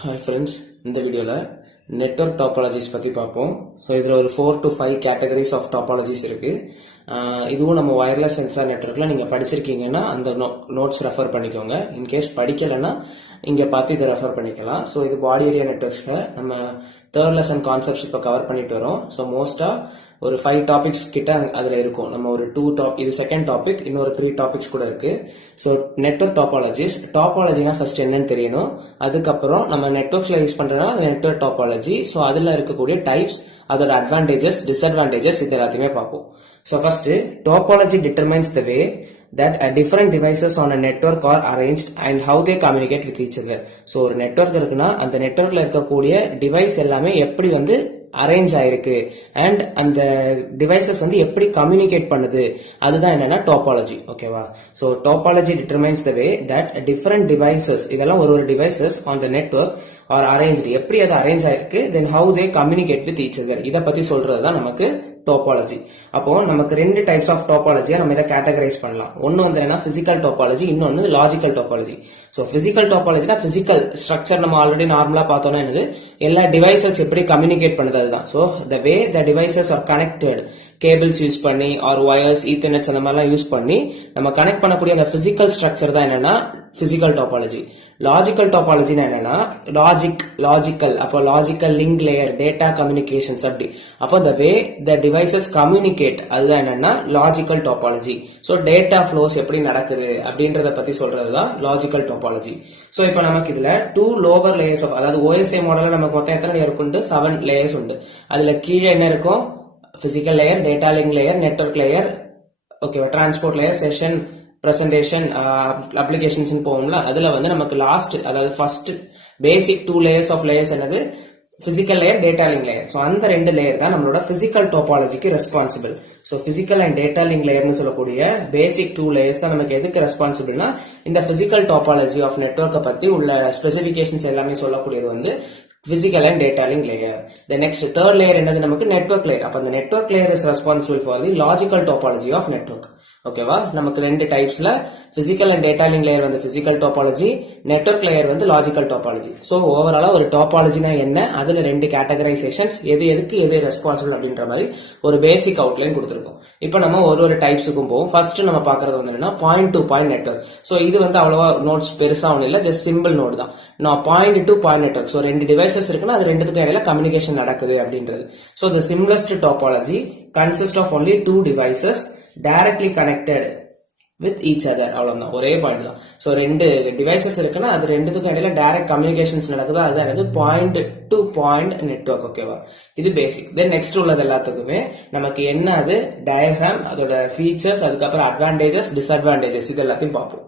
Hi friends, இந்த வீடியோவில் network டாபாலஜிஸ் பற்றி பார்ப்போம். ஸோ இதில் ஒரு 4 to 5 கேட்டகரிஸ் ஆஃப் டாபாலஜிஸ் இருக்குது. இதுவும் நம்ம வயர்லெஸ் சென்சார் நெட்வொர்க்கில் நீங்கள் படிச்சிருக்கீங்கன்னா அந்த நோட்ஸ் ரெஃபர் பண்ணிக்கோங்க. இன்கேஸ் படிக்கலைன்னா இங்கே பார்த்து இதை ரெஃபர் பண்ணிக்கலாம். ஸோ இது பாடி ஏரியா நெட்வொர்க்ஸில் நம்ம 3rd லெசன் கான்செப்ட்ஸ் இப்போ கவர் பண்ணிட்டு வரோம். ஸோ மோஸ்ட்டாக ஒரு 5 டாபிக்ஸ் கிட்ட அதில் இருக்கும். நம்ம ஒரு 2 இது செகண்ட் டாபிக், இன்னொரு 3 டாபிக்ஸ் கூட இருக்கு. ஸோ நெட்வொர்க் டாபாலஜிஸ், டாபாலஜினா ஃபர்ஸ்ட் என்னன்னு தெரியணும். அதுக்கப்புறம் நம்ம நெட்வொர்க்ஸ்ல யூஸ் பண்றதுனா அது நெட்வொர்க் டாபாலஜி. ஸோ அதில் இருக்கக்கூடிய டைப்ஸ், அதோட அட்வான்டேஜஸ், டிஸ்அட்வான்டேஜஸ் இது எல்லாத்தையுமே பார்ப்போம். So first, topology determines the way that different devices on a network are arranged and how they communicate with each other. So ஒரு நெட்வொர்க் இருக்குன்னா அந்த நெட்வொர்க்ல இருக்கக்கூடிய டிவைஸ் எல்லாமே எப்படி அரேஞ்ச் ஆயிருக்கு அண்ட் அந்த டிவைசஸ் எப்படி கம்யூனிகேட் பண்ணுது, அதுதான் என்னன்னா டாபாலஜி. ஓகேவா? So topology determines the way that different devices, இதெல்லாம் ஒரு devices on the network are arrange, எப்படி அது அரேஞ்ச் ஆயிருக்கு, then how they communicate with each other, இதை பத்தி சொல்றது தான் நமக்கு டாபாலஜி. அப்போ நமக்கு 2 டைப்ஸ் ஆஃப் டாபாலஜியை நம்ம இதை கேட்டகரைஸ் பண்ணலாம். ஒன்னு என்ன பிசிக்கல் டாபாலஜி, இன்னொன்னு லாஜிக்கல் டாபாலஜி. ஸோ பிசிக்கல் டாபாலஜினா பிசிக்கல் ஸ்ட்ரக்சர் நம்ம ஆல்ரெடி நார்மலா பார்த்தோம்னா என்னது, எல்லா டிவைசஸ் எப்படி கம்யூனிகேட் பண்ணுது அதுதான். So the way the devices are connected, cables use பண்ணி ஆர் வயர்ஸ், ஈத்தர்நெட்ஸ் அந்த மாதிரிலாம் யூஸ் பண்ணி நம்ம கனெக்ட் பண்ணக்கூடிய அந்த பிசிக்கல் ஸ்ட்ரக்சர் தான் என்னன்னா பிசிக்கல் டாபாலஜி. லாஜிக்கல் டாபாலஜினா என்னன்னா லாஜிக்கல், அப்போ logical link layer, data communications அப்படி. அப்போ த வே த டிவைசஸ் கம்யூனிகேட், அதுதான் என்னன்னா logical topology. So data flows எப்படி நடக்குது அப்படின்றத பத்தி சொல்றது தான் லாஜிக்கல் டாபாலஜி. ஸோ இப்போ நமக்கு இதுல 2 லோவர் லேயர்ஸ் ஆஃப், அதாவது OSI மாடல்ல நமக்கு மொத்தம் எத்தனை லேயர் உண்டு, 7 லேயர்ஸ் உண்டு. அதுல கீழே என்ன இருக்கும், physical layer, data link layer, network layer, ஓகேவா, transport layer, session, presentation, applications போகும்ல. அதுல நமக்கு லாஸ்ட், அதாவது first basic 2 layers of layers என்னது, physical layer, data link layer. So அந்த 2 லேயர் தான் நம்மளோட பிசிக்கல் டாபாலஜிக்கு responsible. So physical and data link லேயர்னு சொல்லக்கூடிய பேசிக் 2 லேயர்ஸ் தான் நமக்கு எதுக்கு ரெஸ்பான்சிபிள்னா இந்த பிசிக்கல் டாபாலஜி ஆஃப் நெட்வொர்க்கை பத்தி உள்ள ஸ்பெசிபிகேஷன்ஸ் எல்லாமே சொல்லக்கூடியது physical and data link layer. The next 3rd layer என்னது நமக்கு network layer. அப்ப அந்த network layer is responsible for the logical topology of network. ஓகேவா? நமக்கு 2 டைப்ஸ்ல physical and data link layer physical topology, network layer logical topology. So ஓவராலா ஒரு டாபாலஜினா என்ன, அதுல 2 கேட்டகரைசேஷன்ஸ், எது ரெஸ்பான்சிபிள் அப்படின்ற மாதிரி ஒரு பேசிக் அவுட்லைன் கொடுத்துருக்கோம். இப்போ நம்ம ஒரு டைப்ஸுக்கும் போவோம். ஃபர்ஸ்ட் நம்ம பாக்குறது என்னன்னா point to point network. So இது அவ்வளவா நோட்ஸ் பெருசா ஒன்றும் இல்லை, ஜஸ்ட் சிம்பிள் நோட் தான். நான் point to point network, so 2 devices இருக்குன்னா அது 2த்துக்கும் இடையில கம்யூனிகேஷன் நடக்குது அப்படின்றது. So the simplest topology consist of only 2 devices directly connected with each other. அவ்வளவுதான், ஒரே பாயிண்ட் தான். சோ 2 டிவைசஸ் இருக்குன்னா அது 2த்துக்கும் இடையில டைரக்ட் கம்யூனிகேஷன்ஸ் நடக்குது, அதுதான் பாயிண்ட் டு பாயிண்ட் நெட்வொர்க். ஓகேவா? இது பேசிக். தென் நெக்ஸ்ட் உள்ளது எல்லாத்துக்குமே நமக்கு என்ன, அது டயக்ராம், அதோட ஃபீச்சர்ஸ், அதுக்கப்புறம் அட்வான்டேஜஸ், டிஸ்அட்வான்டேஜஸ், இது எல்லாத்தையும் பார்ப்போம்.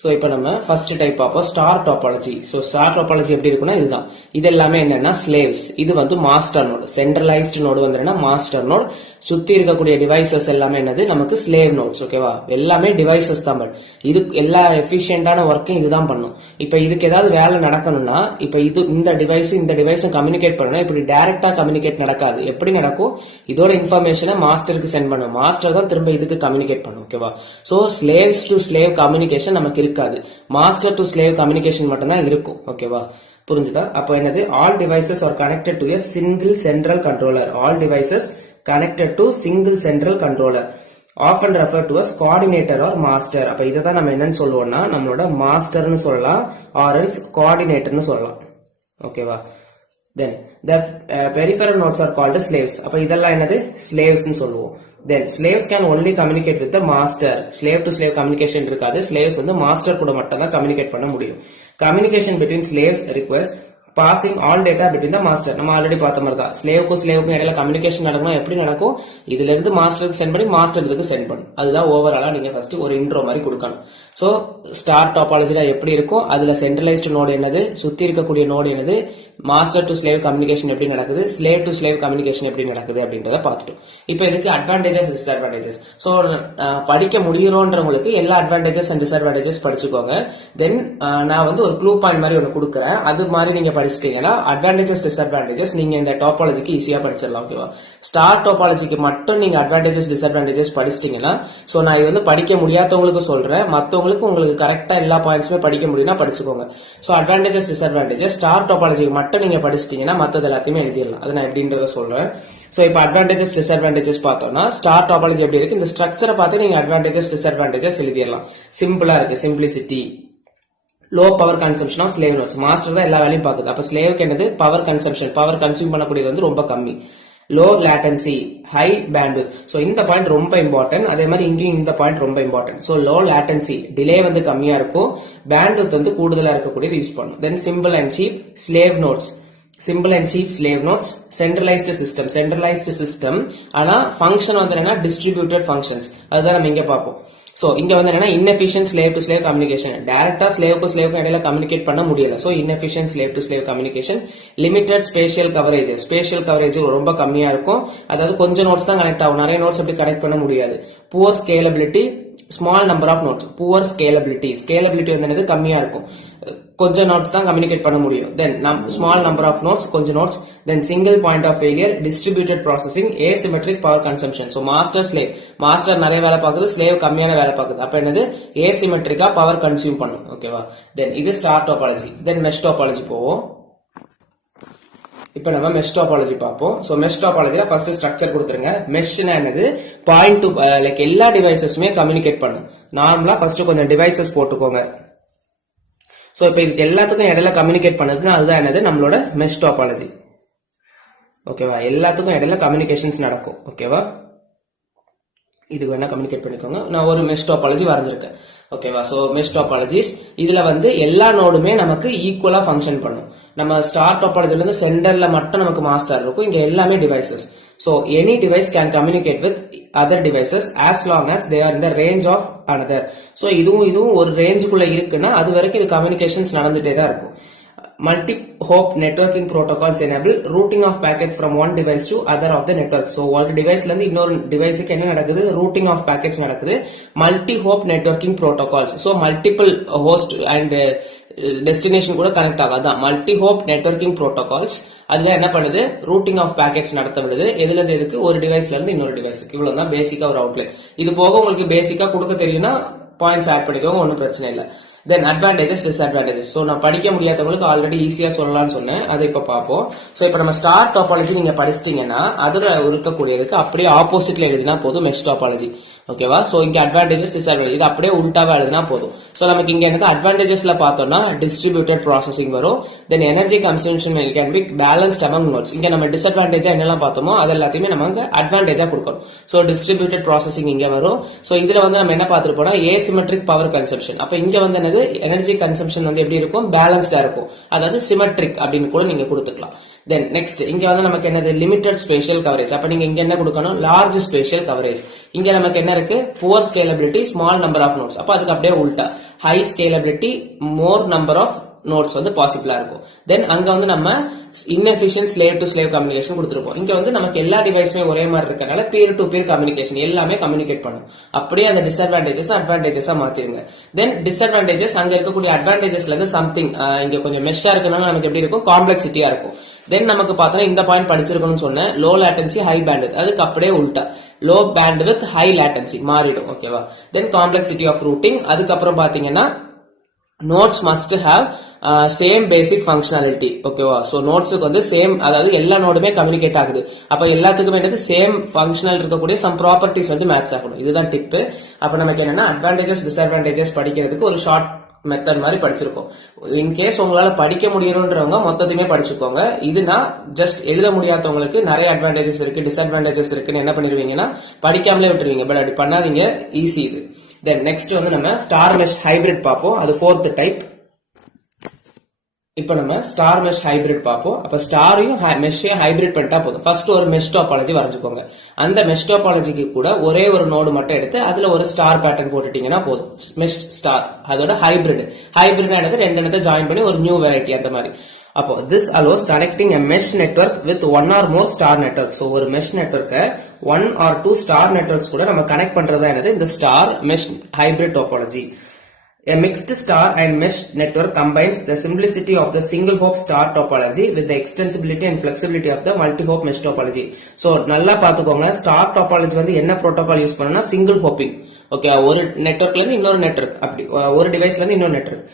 ஸோ இப்போ நம்ம ஃபர்ஸ்ட் டைப் பார்ப்போம், star topology. So star topology எப்படி இருக்குன்னா இதுதான். இது எல்லாமே என்னன்னா ஸ்லேவ்ஸ். இது மாஸ்டர் நோடு, சென்ட்ரலைஸ்டு நோடு என்னன்னா மாஸ்டர் நோட். சுத்தி இருக்கக்கூடிய டிவைசஸ் எல்லாமே என்னது, நமக்கு ஸ்லேவ் நோட்ஸ். ஓகேவா? எல்லாமே டிவைசஸ் தான், பட் இது எல்லா எஃபிஷியன்டான ஒர்க்கையும் இதுதான் பண்ணும். இப்போ இதுக்கு ஏதாவது வேலை நடக்கணும்னா, இப்போ இந்த டிவைஸும் கம்யூனிகேட் பண்ணணும். இப்படி டைரக்டா கம்யூனிகேட் நடக்காது. எப்படி நடக்கும், இதோட இன்ஃபர்மேஷனை மாஸ்டருக்கு சென்ட் பண்ணும், மாஸ்டர் தான் திரும்ப இதுக்கு கம்யூனிகேட் பண்ணும். ஓகேவா? So slaves to slave communication நமக்கு இருக்காது, மாஸ்டர் டு ஸ்லேவ் கம்யூனிகேஷன் மட்டும் தான் இருக்கும். ஓகேவா? புரிஞ்சுதா? அப்போ என்னது, all devices are connected to a single central controller. All devices connected to single central controller, often referred to as coordinator or master. அப்ப இத தான் நம்ம என்னன்னு சொல்லுவோம்னா நம்மளோட மாஸ்டர்னு சொல்லலாம், or else coordinatorனு சொல்லலாம். ஓகேவா? Then the peripheral nodes are called slaves. அப்ப இதெல்லாம் என்னது, slavesனு சொல்லுவோம். Then slaves can only communicate with the master. Slave to slave communication இருக்காது. Slaves master கூட மட்டும் தான் கம்யூனிகேட் பண்ண முடியும். Communication between slaves requires passing all data between the master. நம்ம ஆல்ரெடி பார்த்த மாதிரி தான், ஸ்லேவுக்கும் ஸ்லேவுக்கும் இடையில கம்யூனிகேஷன் நடக்கணும். எப்படி நடக்கும், இதுல இருந்து மாஸ்டருக்கு சென்ட் பண்ணி மாஸ்டர் இதுக்கு சென்ட் பண்ணும். அதுதான் ஓவராலா நீங்க ஃபர்ஸ்ட் ஒரு இன்ட்ரோ மாதிரி கொடுக்கணும். சோ ஸ்டார் டாபாலஜில எப்படி இருக்கும், அதுல சென்ட்ரலைஸ்டு நோடு என்னது, சுத்தி இருக்கக்கூடிய நோடு என்னது, மாஸ்டர் டு ஸ்லேவ் கம்யூனிகேஷன் எப்படி நடக்குது, ஸ்லேவ் டு ஸ்லேவ் கம்யூனிகேஷன் எப்படி நடக்குது அப்படின்றத பார்த்துட்டோம். இப்போ இதுக்கு அட்வான்டேஜஸ், டிஸ்அட்வான்டேஜஸ். ஸோ படிக்க முடியணும்ன்றவங்களுக்கு எல்லா அட்வான்டேஜஸ் அண்ட் டிஸ்அட்வான்டேஜஸ் படிச்சுக்கோங்க. தென் நான் ஒரு க்ளூ பாயிண்ட் மாதிரி ஒன்று கொடுக்குறேன், அது மாதிரி நீங்க படிச்சிட்டீங்கன்னா அட்வான்டேஜஸ் டிஸ்அட்வான்டேஜஸ் நீங்க இந்த டாபாலஜிக்கு ஈஸியா படிச்சிடலாம். ஓகேவா? ஸ்டார் டாபாலஜிக்கு மட்டும் நீங்க அட்வான்டேஜஸ் டிஸ்அட்வான்டேஜஸ் படிச்சிட்டீங்கன்னா, சோ நான் இது வந்து படிக்க முடியாதவங்களுக்கு சொல்றேன், மத்தவங்களுக்கு உங்களுக்கு கரெக்டா எல்லா பாயிண்ட்ஸுமே படிக்க முடியும்னா படிச்சுக்கோங்க. சோ அட்வான்டேஜஸ் டிஸ்அட்வான்டேஜஸ் ஸ்டார் டாபாலஜிக்கு மட்டும் நீங்க படிச்சிட்டீங்கன்னா மத்தது எல்லாத்தையுமே எழுதிடலாம். அது நான் எப்படின்றத சொல்றேன். சோ இப்போ அட்வான்டேஜஸ் டிஸ்அட்வான்டேஜஸ் பார்த்தோம்னா, ஸ்டார் டாபாலஜி எப்படி இருக்கு, இந்த ஸ்ட்ரக்சரை பார்த்து நீங்க அட்வான்டேஜஸ் டிஸ்அட்வான்டேஜஸ் எழுதிடலாம். சிம்பிளா இருக்கு. Simplicity, low power consumption of slave nodes. Master தான் எல்லா வேலையும் பாக்குது. அப்ப ஸ்லேவுக்கு என்னது, பவர் கன்சம்ஷன், பவர் கன்சியூம் பண்ணக்கூடியது வந்து ரொம்ப கம்மி. Low latency, high bandwidth. So இந்த பாயிண்ட் ரொம்ப இம்பார்ட்டன்ட். அதே மாதிரி இங்கேயும் இந்த பாயிண்ட் ரொம்ப important. So low latency, delay வந்து கம்மியா இருக்கும், பேண்ட்வித் வந்து கூடுதலா இருக்கக்கூடியது யூஸ் பண்ணும். Then simple and cheap slave nodes. Simple and cheap slave nodes. Centralised system, ஆனா ஃபங்க்ஷன் வந்து என்னன்னா டிஸ்ட்ரிபியூட்டட் ஃபங்க்ஷன்ஸ். அதுதான் நம்ம இங்க பார்ப்போம். சோ இங்க வந்து என்னன்னா inefficient slave to slave communication. டைரக்டா ஸ்லேவுக்கு ஸ்லேவுக்கு இடையில கம்யூனிகேட் பண்ண முடியல. So inefficient slave to slave communication. limited spatial coverage. Spatial coverage ரொம்ப கம்மியா இருக்கும். அதாவது கொஞ்சம் நோட்ஸ் தான் கனெக்ட் ஆகும், நிறைய நோட்ஸ் அப்படி கனெக்ட் பண்ண முடியாது. poor scalability, small number of nodes. poor scalability வந்து என்னது, கம்மியா இருக்கும், கொஞ்சம் நோட்ஸ் தான் கம்யூனிகேட் பண்ண முடியும். Then small number of nodes, கொஞ்சம் nodes. Then single point of failure, distributed processing, asymmetric power consumption. So master நிறைய வேலை பார்க்குது, ஸ்லேவ் கம்மியான வேலை பார்க்குது. அப்ப என்னது, ஏசிமெட்ரிக்கா பவர் கன்சியூம் பண்ணும். ஓகேவா? தென் இது ஸ்டார் டாபாலஜி. தென் மெஷ் டாபாலஜி போவோம். இப்போ நம்ம மெஷ் டாபாலஜி பார்ப்போம். சோ மெஷ் டாபாலஜில ஃபர்ஸ்ட் ஸ்ட்ரக்சர் கொடுத்துருங்க. மெஷ்னா என்னது, பாயிண்ட் டு லைக் எல்லா டிவைசஸுமே கம்யூனிகேட் பண்ணும். நார்மலா ஃபர்ஸ்ட் கொஞ்சம் டிவைசஸ் போட்டுக்கோங்க. சோ இப்போ இதுக்கு எல்லாத்துக்கும் இடையில கம்யூனிகேட் பண்ணதுன்னா அதுதான் என்னது, நம்மளோட மெஷ் டாபாலஜி. ஓகேவா? எல்லாத்துக்கும் இடையில கம்யூனிகேஷன்ஸ் நடக்கும். ஓகேவா? இதுக்கு வேணா கம்யூனிகேட் பண்ணிக்கோங்க. நான் ஒரு மெஷ் டாபாலஜி வரைஞ்சிருக்கேன். ஓகேவா? சோ மெஷ் டாபாலஜிஸ் இதுல வந்து எல்லா நோடுமே நமக்கு ஈக்குவலா ஃபங்க்ஷன் பண்ணும். நம்ம ஸ்டார் டாபாலஜில இருந்து சென்டர்ல மட்டும் நமக்கு மாஸ்டர் இருக்கும், இங்க எல்லாமே devices. So any device can communicate with other devices as long as they are in the range of another. So இதுவும் ஒரு ரேஞ்சுக்குள்ள இருக்குன்னா அது வரைக்கும் இது கம்யூனிகேஷன்ஸ் நடந்துட்டே தான் இருக்கும். Multi-hop networking protocols enable routing of packets from one device to other of the network. So ஒரு டிவைஸ்ல இருந்து இன்னொரு டிவைஸுக்கு என்ன நடக்குது, routing of packets நடக்குது. Multi-hop networking protocols. So multiple host and destination கூட கனெக்ட் ஆகாது. Multi-hop networking protocols அதுல என்ன பண்ணுது, ரூட்டிங் ஆஃப் பேக்கெட்ஸ் நடத்த விடுது. எதுல இருந்து இருக்கு, ஒரு டிவைஸ்ல இருந்து இன்னொரு டிவைஸுக்கு. இவ்வளவுதான் பேசிக்கா ஒரு அவுட்லைன். இது போக உங்களுக்கு பேசிக்கா கொடுக்க தெரியும்னா பாயிண்ட்ஸ் ஆட் பண்ணிக்கோங்க, ஒன்றும் பிரச்சனை இல்லை. தென் அட்வான்டேஜஸ் டிஸ்அட்வான்டேஜஸ். ஸோ நான் படிக்க முடியாதவங்களுக்கு ஆல்ரெடி ஈஸியா சொல்லலாம்னு சொன்னேன், அதை இப்ப பார்ப்போம். ஸோ இப்போ நம்ம ஸ்டார் டாபாலஜி நீங்க படிச்சிட்டீங்கன்னா அதுல இருக்கக்கூடியதுக்கு அப்படியே ஆப்போசிட்ல எழுதினா போதும் மெஷ் டாபாலஜி. ஓகேவா? சோ இங்க அட்வான்டேஜஸ் டிஸ்அட்வான்டேஜ் இது அப்படியே உல்டாவா எழுதினா போதும். சோ நமக்கு இங்க என்னது, அட்வான்டேஜஸ்ல பார்த்தோம்னா டிஸ்ட்ரிபியூட்டட் ப்ராசஸிங் வரும். Then energy consumption can be balanced among nodes. இங்க நம்ம டிஸ்அட்வான்டேஜா என்னெல்லாம் பார்த்தோமோ அது எல்லாத்தையுமே நம்ம அட்வான்டேஜா கொடுக்கணும். சோ டிஸ்ட்ரிபியூட்டட் ப்ராசஸிங் இங்க வரும். சோ இதுல வந்து நம்ம என்ன பார்த்துருப்போம்னா ஏசிமெட்ரிக் பவர் கன்சம்ஷன். அப்ப இங்க வந்து என்னது, எனர்ஜி கன்சம்ஷன் வந்து எப்படி இருக்கும், பேலன்ஸ்டா இருக்கும், அதாவது சிமெட்ரிக் அப்படின்னு கூட நீங்க கொடுத்துக்கலாம். தென் நெக்ஸ்ட் இங்க வந்து நமக்கு என்னது, லிமிடெட் ஸ்பேஷியல் கவரேஜ். அப்ப நீங்க இங்க என்ன கொடுக்கணும், லார்ஜ் ஸ்பேஷியல் கவரேஜ். இங்க நமக்கு என்ன இருக்கு, poor scalability, small number of nodes. அப்ப அதுக்கு அப்படியே உல்டா high scalability, more number of nodes வந்து பாசிபிளா இருக்கும். தென் அங்க வந்து நம்ம inefficient slave to slave communication கொடுத்துருப்போம். இங்க வந்து நமக்கு எல்லா டிவைஸுமே ஒரே மாதிரி இருக்கனால peer to peer கம்யூனிகேஷன் எல்லாமே கம்யூனிகேட் பண்ணும். அப்படியே அந்த டிஸ்அட்வான்டேஜஸ் அட்வான்டேஜஸா மாத்திருங்க. தென் டிஸ்அட்வான்டேஜஸ் அங்க இருக்கக்கூடிய அட்வான்டேஜஸ்ல இருந்து சம்திங் இங்க கொஞ்சம் மெஷ்ஷா இருக்கனால நமக்கு எப்படி இருக்கும், காம்ப்ளெக்சிட்டியா இருக்கும். தென் நமக்கு பார்த்தா இந்த பாயிண்ட் படிச்சிருக்கணும்னு சொன்னேன், லோ லேட்டன்சி ஹை பேண்ட்வித். அதுக்கு அப்படியே உல்டா லோ பேண்ட்வித் ஹை லேட்டன்சி மாறிடும். ஓகேவா? தென் காம்ப்ளெக்சிட்டி ஆஃப் ரூட்டிங். அதுக்கப்புறம் பாத்தீங்கன்னா notes must have same basic functionality. ஓகேவா? சோ நோட்ஸுக்கு வந்து சேம், அதாவது எல்லா நோடுமே கம்யூனிகேட் ஆகுது. அப்ப எல்லாத்துக்குமே என்னது, சேம் ஃபங்க்ஷனல் இருக்கக்கூடிய சம் ப்ராப்பர்ட்டிஸ் வந்து மேட்ச் ஆகணும். இதுதான் டிப். அப்ப நமக்கு என்னன்னா அட்வான்டேஜஸ் டிஸ்அட்வான்டேஜஸ் படிக்கிறதுக்கு ஒரு ஷார்ட் மெத்தட் மாதிரி படிச்சிருக்கோம். இன்கேஸ் உங்களால படிக்க முடியணும்ன்றவங்க மொத்தத்தையுமே படிச்சுக்கோங்க. இதுனா ஜஸ்ட் எழுத முடியாதவங்களுக்கு நிறைய அட்வான்டேஜஸ் இருக்கு, டிஸ்அட்வான்டேஜஸ் இருக்குன்னு என்ன பண்ணிருவீங்கன்னா படிக்காமலே விட்டுருவீங்க. பட் அப்படி பண்ணாதீங்க, ஈஸி இது. தென் நெக்ஸ்ட் வந்து நம்ம ஸ்டார் மெஷ் ஹைபிரிட் பார்ப்போம். அது 4th டைப். இப்ப நம்ம ஸ்டார் மெஷ் ஹைபிரிட் பார்ப்போம். அப்ப ஸ்டாரையும் மெஷ்ஷையும் ஹைபிரிட் பண்ணிட்டா போதும். ஃபர்ஸ்ட் ஒரு மெஷ் டாபாலஜி வரைஞ்சுக்கோங்க. அந்த மெஷ் டாபாலஜிக்கு கூட ஒரே ஒரு நோடு மட்டும் எடுத்து அதுல ஒரு ஸ்டார் பேட்டர்ன் போட்டுட்டீங்கன்னா போதும். மெஷ் ஸ்டார் அதோட ஹைபிரிட். ஹைபிரிட் ரெண்டு இடத்தை ஜாயின் பண்ணி ஒரு நியூ வெரைட்டி அந்த மாதிரி. அப்போ this allows connecting a mesh network with one or more star network. So ஒரு mesh network 1 or 2 star networks கூட நம்ம கனெக்ட் பண்றதா என்னது, இந்த star mesh hybrid topology. A mixed star and mesh network combines the simplicity of the single hop star topology with the extensibility and flexibility of the multi-hop mesh topology. So நல்லா பாத்துக்கோங்க, star topology வந்து என்ன protocol use பண்ணனும்னா single hopping. Okay, ஒரு நெட்வொர்க்ல இருந்து இன்னொரு network, அப்படி ஒரு டிவைஸ்ல இருந்து இன்னொரு நெட்வொர்க்.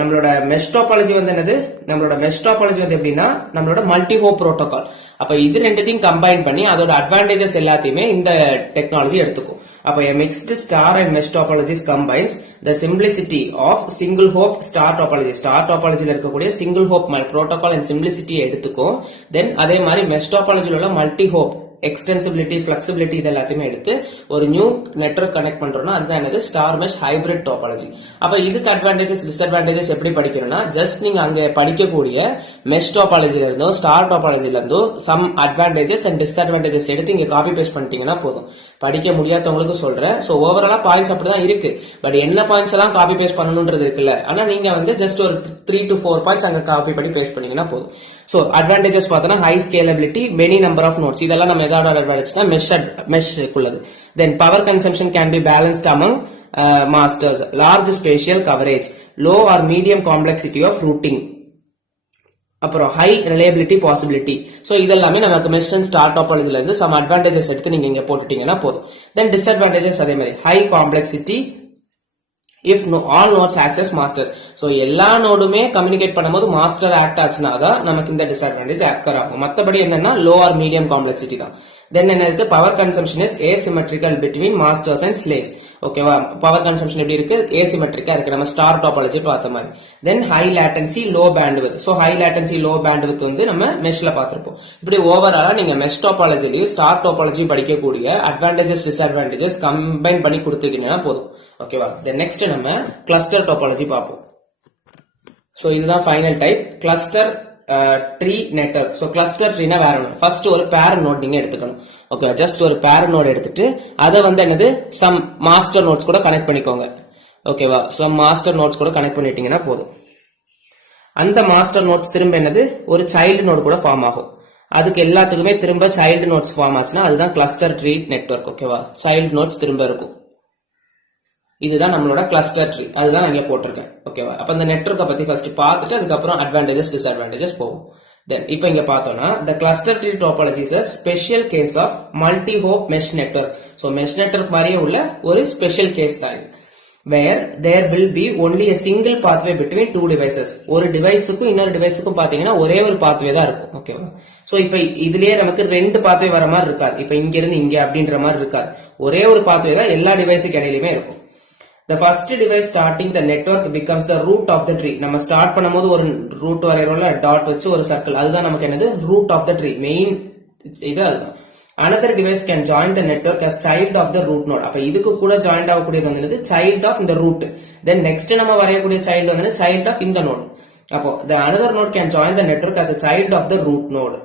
நம்மளோட மெஷ் டாபாலஜி வந்து என்னது, நம்மளோட மெஷ் டாபாலஜி வந்து எப்படின்னா நம்மளோட மல்டி ஹோப் புரோட்டோகால். அப்ப இது ரெண்டுத்தையும் கம்பைன் பண்ணி அதோட அட்வான்டேஜஸ் எல்லாத்தையுமே இந்த டெக்னாலஜி எடுத்துக்கும். அப்ப a mixed star and mesh topologies combines the simplicity of single hop star topology. Star topology ல இருக்கக்கூடிய single hop protocol and simplicity எடுத்துக்கும். Then அதே மாதிரி mesh topology ல உள்ள multi hop எக்ஸ்டென்சிபிலிட்டி, ஃபிளெக்சிபிலிட்டி இது எல்லாத்தையுமே எடுத்து ஒரு நியூ நெட்வொர்க் கனெக்ட் பண்றோம்னா அதுதான் என்னது ஸ்டார் மெஷ் ஹைபிரிட் டாபாலஜி. அப்ப இதுக்கு அட்வான்டேஜஸ் டிஸ்அட்வான்டேஜஸ் எப்படி படிக்கணும்னா, ஜஸ்ட் நீங்க அங்க படிக்கக்கூடிய மெஷ் டாபாலஜில இருந்தோ ஸ்டார் டாபாலஜில இருந்தோ சம் அட்வான்டேஜஸ் அண்ட் டிஸ்அட்வான்டேஜஸ் எடுத்து இங்க காப்பி பேஸ்ட் பண்ணிட்டீங்கன்னா போதும். படிக்க முடியாதவங்களுக்கு சொல்றேன். சோ ஓவராலா பாயிண்ட்ஸ் அப்படிதான் இருக்கு. பட் என்ன பாயிண்ட்ஸ் எல்லாம் காப்பி பேஸ்ட் பண்ணணும்ன்றது இருக்குல்ல, ஆனா நீங்க வந்து ஜஸ்ட் ஒரு 3 to 4 பாயிண்ட்ஸ் அங்க காப்பி பண்ணி பேஸ்ட் பண்ணீங்கன்னா போதும். சோ அட்வான்டேஜஸ் பார்த்தோம்னா high scalability, many number of nodes, இதெல்லாம் நம்ம mesh குள்ளது. Then power consumption can be balanced among masters, large spatial coverage, low or medium complexity of routing, அப்புறம் ஹை ரிலையபிலிட்டி பாசிபிலிட்டி. சோ இதெல்லாமே நமக்கு mesh and star டாபாலஜில இருந்து some advantages எடுத்து நீங்க இங்க போட்டுட்டீங்கன்னா போதும். தென் டிஸ்அட்வான்டேஜஸ் அதே மாதிரி high complexity if no all nodes access masters. So எல்லா நோடுமே கம்யூனிகேட் பண்ணும்போது மாஸ்டர் ஆக்ட் ஆச்சுனா தான் நமக்கு இந்த டிஸ்அட்வான்டேஜ் அக்கர் ஆகும். மத்தபடி என்னன்னா லோ ஆர் மீடியம் காம்ப்ளெக்சிட்டி தான். தென் என்ன இருக்கு, power consumption is asymmetrical between masters and slaves. ஓகேவா, பவர் கன்சம்ஷன் எப்படி இருக்கு, ஏசிமெட்ரிக்கா இருக்கு, நம்ம ஸ்டார் டாபாலஜி பார்த்த மாதிரி. Then high latency low bandwidth. So high latency low bandwidth வந்து நம்ம மெஷ்ல பார்த்திருப்போம். இப்படி ஓவராலா நீங்க மெஷ் டாபாலஜிலயும் ஸ்டார் டாபாலஜி படிக்கக்கூடிய அட்வான்டேஜஸ் டிஸ்அட்வான்டேஜஸ் கம்பைன் பண்ணி கொடுத்துட்டீங்கன்னா போதும். ஓகேவா, தென் நெக்ஸ்ட் நம்ம கிளஸ்டர் டாபாலஜி பார்ப்போம். சோ இதுதான் final type, cluster tree network. So cluster ட்ரீனா வேற ஒன்று, ஃபர்ஸ்ட் ஒரு பேர் நோட் நீங்க எடுத்துக்கணும். ஓகே, ஜஸ்ட் ஒரு பேர் நோட் எடுத்துட்டு அதை வந்து என்னது சம் மாஸ்டர் நோட்ஸ் கூட கனெக்ட் பண்ணிக்கோங்க. ஓகேவா, சம் மாஸ்டர் நோட்ஸ் கூட கனெக்ட் பண்ணிட்டீங்கன்னா போதும். அந்த மாஸ்டர் நோட்ஸ் திரும்ப என்னது ஒரு சைல்டு நோட் கூட ஃபார்ம் ஆகும். அதுக்கு எல்லாத்துக்குமே திரும்ப சைல்டு நோட்ஸ் ஃபார்ம் ஆச்சுன்னா அதுதான் கிளஸ்டர் ட்ரீ நெட்வொர்க். ஓகேவா, சைல்டு நோட்ஸ் திரும்ப இருக்கும். இதுதான் நம்மளோட கிளஸ்டர் ட்ரீ, அதுதான் நான் இங்க போட்டிருக்கேன். ஓகேவா, அப்ப இந்த நெட்வொர்க்கை பத்தி ஃபர்ஸ்ட் பார்த்துட்டு அதுக்கப்புறம் அட்வான்டேஜஸ் டிஸ்அட்வான்டேஜஸ் போகும். தென் இப்போ இங்க பார்த்தோம்னா the cluster tree topology is a special case of multi hop mesh network. so mesh network மாதிரியே உள்ள ஒரு ஸ்பெஷல் கேஸ் தான் இது, where there will be only a single pathway between two devices. ஒரு டிவைஸுக்கும் இன்னொரு டிவைஸுக்கும் பாத்தீங்கன்னா ஒரே ஒரு பாத்வே தான் இருக்கும். ஓகேவா, சோ இப்போ இதுலயே நமக்கு ரெண்டு பாத்வே வர மாதிரி இருக்காது, இப்போ இங்க இருந்து இங்க அப்படின்ற மாதிரி இருக்காது, ஒரே ஒரு பாத்வே தான் எல்லா டிவைஸுக்கு இடையிலுமே இருக்கும். The first device starting the network becomes the root of the tree. நம்ம ஸ்டார்ட் பண்ணும்போது ஒரு ரூட் வரையறோம்ல, டாட் வச்சு ஒரு சர்க்கிள், அதுதான் நமக்கு என்னது root of the tree, main இது அதுதான். Another device can join the network as child of the root node. அப்ப இதுக்கு கூட ஜாயிண்ட் ஆகக்கூடியது வந்து child of the root. Then next நம்ம வரையக்கூடிய child வந்து child of இந்த node. அப்போ the another node can join the network as a child of the root node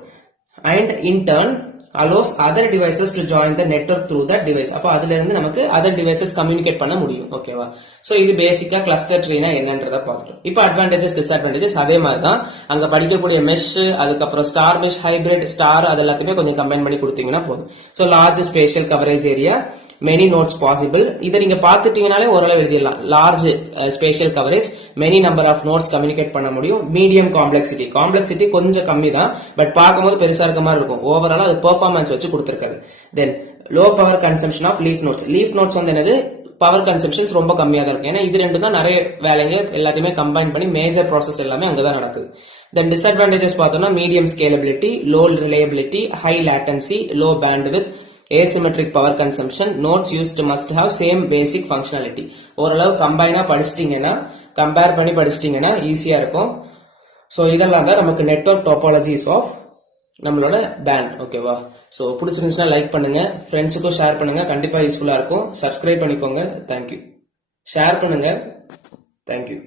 and in turn allows other devices to join the network through that device. அப்ப அதுல இருந்து நமக்கு other devices communicate பண்ண முடியும். ஓகேவா, so இது பேசிக்கா cluster ட்ரீனா என்னன்றத பார்த்துட்டோம். இப்போ அட்வான்டேஜஸ் டிஸ்அட்வான்டேஜஸ் அதே மாதிரி தான், அங்க படிக்கக்கூடிய மெஷ், அதுக்கப்புறம் ஸ்டார் மெஷ், ஹைபிரிட், ஸ்டார், அது எல்லாத்தையுமே கொஞ்சம் கம்பைன் பண்ணி கொடுத்தீங்கன்னா போதும். So large spatial coverage area, many nodes possible, இதை நீங்க பாத்துட்டீங்கனாலே ஓரளவு எழுதிடலாம். Large spatial coverage, many number of nodes communicate பண்ண முடியும். மீடியம் காம்ப்ளெக்சிட்டி கொஞ்சம் கம்மி தான், பட் பார்க்கும்போது பெருசா இருக்க மாதிரி இருக்கும். ஓவரால் அது பெர்ஃபார்மன்ஸ் வச்சு கொடுத்திருக்காது. Then low power consumption of leaf nodes வந்து என்னது பவர் கன்சம்ஷன்ஸ் ரொம்ப கம்மியா தான் இருக்கு. ஏன்னா இது ரெண்டு தான் நிறைய வேலைங்க எல்லாத்தையுமே கம்பைன் பண்ணி மேஜர் ப்ராசஸ் எல்லாமே அங்கதான் நடக்குது. தென் டிஸ்அட்வான்டேஜஸ் பார்த்தோம்னா medium scalability, low reliability, high latency, low bandwidth, asymmetric power consumption, nodes used must have same basic functionality. ஓரளவு கம்பைனா படிச்சிட்டீங்கன்னா, கம்பேர் பண்ணி படிச்சிட்டீங்கன்னா ஈஸியா இருக்கும். சோ இதெல்லாம் தான் நமக்கு நெட்வொர்க் டாபாலஜிஸ் ஆஃப் நம்மளோட பேண்ட். ஓகேவா, சோ பிடிச்சிருந்துச்சுன்னா லைக் பண்ணுங்க, ஃப்ரெண்ட்ஸுக்கும் ஷேர் பண்ணுங்க, கண்டிப்பா யூஸ்ஃபுல்லா இருக்கும். சப்ஸ்கிரைப் பண்ணிக்கோங்க. தேங்க்யூ. ஷேர் பண்ணுங்க. தேங்க்யூ.